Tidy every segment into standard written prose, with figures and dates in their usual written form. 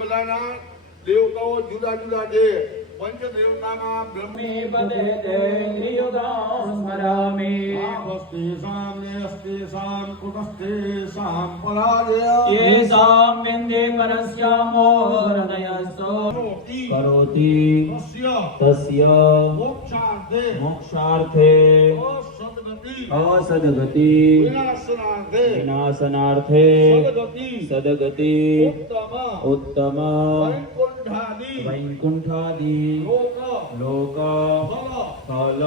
બધાના દેવતાઓ જુદા જુદા છે. પંચ દેવતામાં બ્રહ્મે પદે દેવયુગા સ્મરામિ વસ્તિ સામે અસ્તિ સામ કુટસ્તિ સામ પરાજય યેસામ વિંદે પરસ્યામો હૃદયસ્સો કરોતિ તસ્ય મોક્ષાર્થે અસદગતિ વિનાશનાર્થે સદગતિ ઉત્તમ વૈકુંઠાદિ લોક ફલ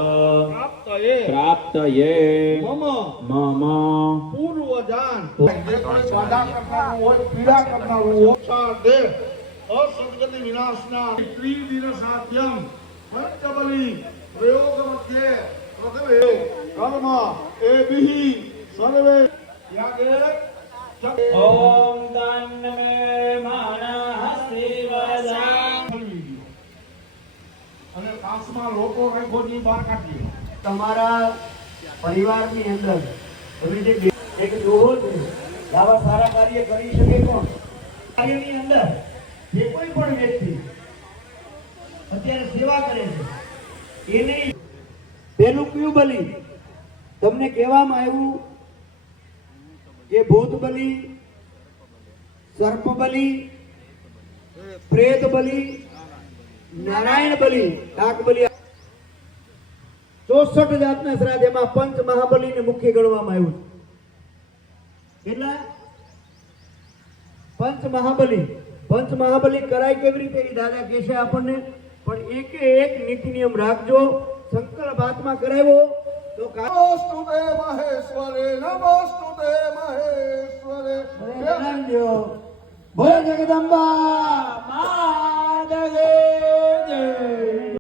પ્રાપ્તયે મમ પૂર્વજાન જે કોઈ બાધા કરનારું હોય પીડા કરનારું હોય શાંતે અસદગતિ વિનાશના ત્રિદિન સાધ્યમ પંચબલી પ્રયોગ મધ્યે પ્રથમે કર્મ એભિ સર્વે યાગે ઓમ તન્મે માનઃ શિવજાન અને કાશમાં લોકો રેખોની બહાર કાઢી તમારા પરિવારની અંદર તમે જે એક દોહો છે આવા સારા કાર્ય કરી શકે કોણ? કાર્યની અંદર જે કોઈ પણ વ્યક્તિ અત્યારે સેવા કરે છે એને પેલું કયું બલિ તમને કહેવામાં આવ્યું કે ભૂત બલિ, સર્પ બલિ, પ્રેત બલિ, નારાયણ બલિ, ડાક બલિ, 64 જાતના શ્રાદ્ધ એમાં પંચ મહાબલીને મુખ્ય ગણવામાં આવ્યું છે. કેટલા? પંચ મહાબલી કરાય કેવી રીતે એ દાદા કહે છે આપણને, પણ એકે એક નીતિ નિયમ રાખજો. સંકલ્પ હાથમાં કરાવ્યો તો નમોસ્તુતે મહેશ્વરે નમોસ્તુતે મહેશ્વરે બોલો જગદંબા